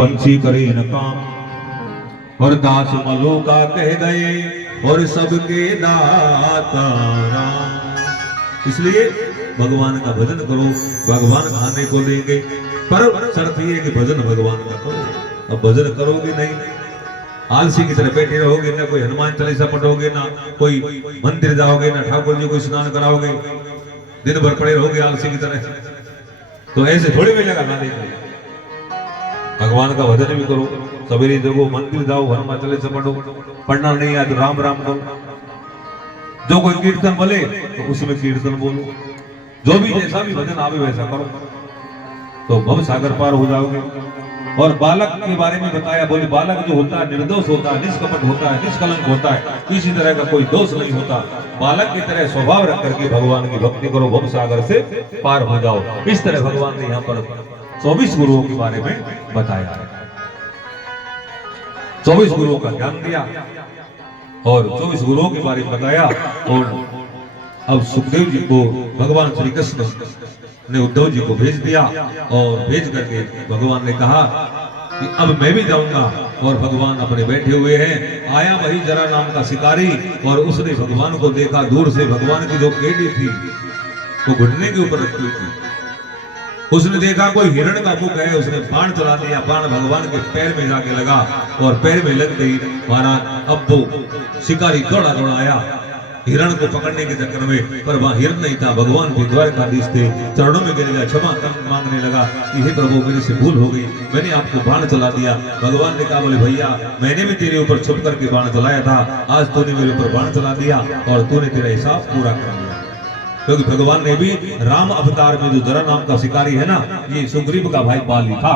पंछी करे न काम और दास मलो का कह गए और सबके दाता राम। इसलिए भगवान का भजन करो, भगवान खाने को देंगे, पर शर्त ये कि भजन भगवान का करो। अब भजन करोगे नहीं, आलसी की तरह बैठे रहोगे, ना कोई हनुमान चालीसा पढ़ोगे, ना कोई मंदिर जाओगे, ना ठाकुर जी को स्नान कराओगे, दिन भर पड़े रहोगे आलसी की तरह, तो ऐसे थोड़ी मिलेगा ना। देखिए भगवान का भजन भी करो, सवेरे जगो, मंदिर जाओ, हनुमान चालीसा पढ़ो, पढ़ना नहीं आया तो राम राम करो, जो कोई कीर्तन बोले तो उसमें कीर्तन बोलो, जो भी जैसा भी भजन आवे वैसा करो, तो भव सागर पार हो जाओगे। और बालक के बारे में बताया, बोले बालक जो होता है निर्दोष होता है, निष्कपट होता है, निष्कलंक होता है, किसी तरह का कोई दोष नहीं होता। बालक की तरह स्वभाव रख करके भगवान की भक्ति करो, भव सागर से पार हो जाओ। इस तरह भगवान ने यहाँ पर 24 गुरुओं के बारे में बताया, 24 गुरुओं का ज्ञान दिया और 24 गुरुओं के बारे में बताया। और अब सुखदेव जी को भगवान श्री कृष्ण ने उद्धव जी को भेज दिया, और भेज करके भगवान ने कहा कि अब मैं भी जाऊंगा। और भगवान अपने बैठे हुए हैं, आया वही जरा नाम का शिकारी, और उसने भगवान को देखा दूर से। भगवान की जो केडी थी वो घुटने के ऊपर रखी हुई थी, उसने देखा कोई हिरण का मुख है, उसने बाण चला दिया, बाण भगवान के पैर में जाके लगा, और पैर में लग गई महाराज। अब वो शिकारी दौड़ा दौड़ा आया हिरण को पकड़ने के चक्कर में, पर वहां हिरण नहीं था, भगवान के द्वारकाधीश थे। चरणों में गिर गया, क्षमा मांगने लगा कि हे प्रभु मेरे से भूल हो गई, मैंने आपको बाण चला दिया। भगवान ने कहा, बोले भैया मैंने भी तेरे ऊपर छुप करके बाण चलाया था, आज तूने मेरे ऊपर बाण चला दिया और तूने तेरा हिसाब पूरा कर लिया। क्योंकि भगवान ने भी राम अवतार में जो जरा नाम का शिकारी है ना, ये सुग्रीव का भाई बाली था।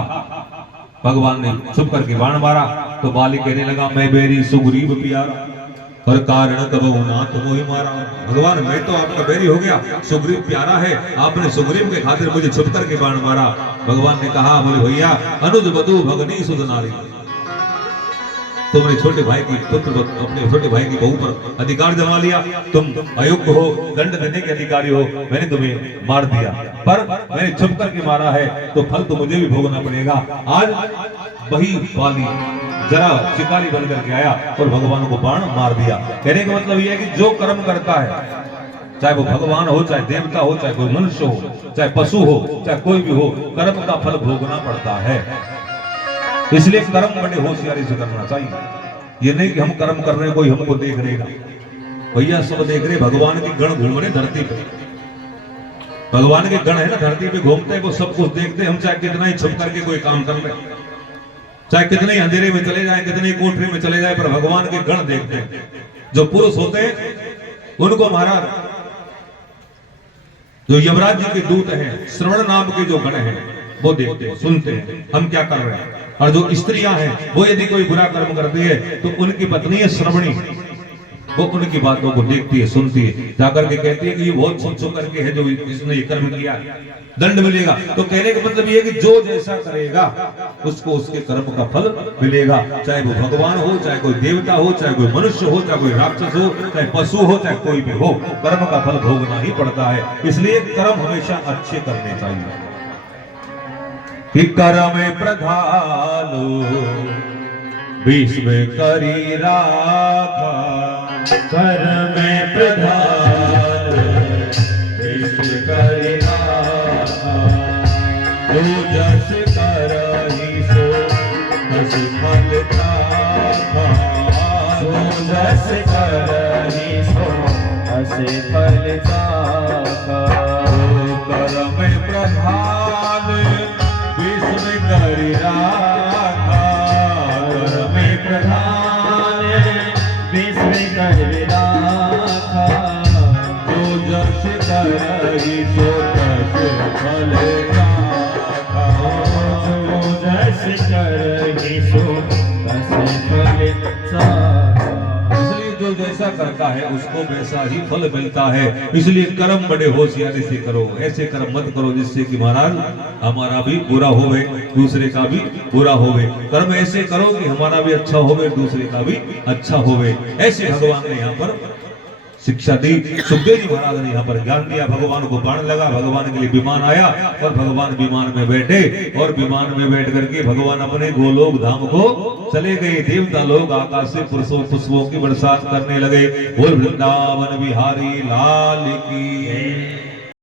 भगवान ने छुप करके बाण मारा तो बाली कहने लगा, मैं बेरी सुग्रीव प्यारा और कारण कबहु नाथ मोहि मारा। भगवान मैं तो आपका बैरी हो गया, सुग्रीव प्यारा है, आपने सुग्रीव के खातिर मुझे छुप करके बाण मारा। भगवान ने कहा, बोले भैया अनुज बधु भगनी सुध नारी, तुमने छोटे भाई की पुत्र, अपने छोटे भाई की बहू पर अधिकार जमा लिया, तुम अयोग्य हो, दंड देने के अधिकारी हो, मैंने तुम्हें मार दिया, पर मैंने छुप करके मारा है तो फल तो मुझे भी भोगना पड़ेगा। आज वही बाली जरा शिकारी बन करके आया और भगवान को बाण मार दिया। कहने का मतलब यह है कि जो कर्म करता है, चाहे वो भगवान हो, चाहे देवता हो, चाहे कोई मनुष्य हो, चाहे पशु हो, चाहे कोई भी हो, कर्म का फल भोगना पड़ता है। इसलिए कर्म बड़े होशियारी से करना चाहिए। ये नहीं कि हम कर्म कर रहे, कोई हमको देख रहेगा। भैया सब देख रहे, भगवान के गण घूम रहे धरती पे, भगवान के गण है ना धरती पे घूमते, वो सब कुछ देखते। हम चाहे कितना ही छुप करके कोई काम कर रहे, चाहे कितने ही अंधेरे में चले जाए, कितने कोठरी में चले जाए, पर भगवान के गण देखते हैं। जो पुरुष होते हैं उनको महाराज, जो यमराज जी के दूत हैं, श्रवण नाम के जो गण हैं, वो देखते हैं, सुनते हैं हम क्या कर रहे हैं। और जो स्त्रियां हैं वो यदि कोई बुरा कर्म करती है तो उनकी पत्नी है श्रवणी, वो उनकी बातों को देखती है, सुनती है, जाकर के कहती है कि ये बहुत छुप छुप करके है जो इसने ये कर्म किया, दंड मिलेगा। तो कहने का मतलब ये है कि जो जैसा करेगा उसको उसके कर्म का फल मिलेगा, चाहे वो भगवान हो, चाहे कोई देवता हो, चाहे कोई मनुष्य हो, चाहे कोई राक्षस हो, चाहे पशु हो, चाहे कोई भी हो, कर्म का फल भोगना ही पड़ता है। इसलिए कर्म हमेशा अच्छे करने चाहिए। कि कर्म प्रधान विश्व करी राखा, कर्म प्रधान विश्व करी राखा, जो जस करहि सो तस फल पावा, जो जस करहि सो तस फल पावा। कर्म प्रधान विश्व करी राखा, कर्म प्रधान विश्व करी राखा, जो जस करहि सो तस फल पावा, जो जस करहि सो तस फल पावा। इसलिए जो जैसा करता है उसको वैसा ही फल मिलता है। इसलिए कर्म बड़े होशियारी से करो, ऐसे कर्म मत करो जिससे कि महाराज हमारा भी बुरा होवे, दूसरे का भी बुरा होवे। कर्म ऐसे करो कि हमारा भी अच्छा होवे, दूसरे का भी अच्छा होवे। ऐसे भगवान ने यहाँ पर शिक्षा दी। सुखदेव जी महाराज ने यहाँ पर ज्ञान दिया, भगवान को बाण लगा, भगवान के लिए विमान आया और भगवान विमान में बैठे और विमान में बैठ करके भगवान अपने गोलोक धाम को चले गए। देवता लोग आकाश से पुष्पों की बरसात करने लगे। बोल वृंदावन बिहारी लाल की।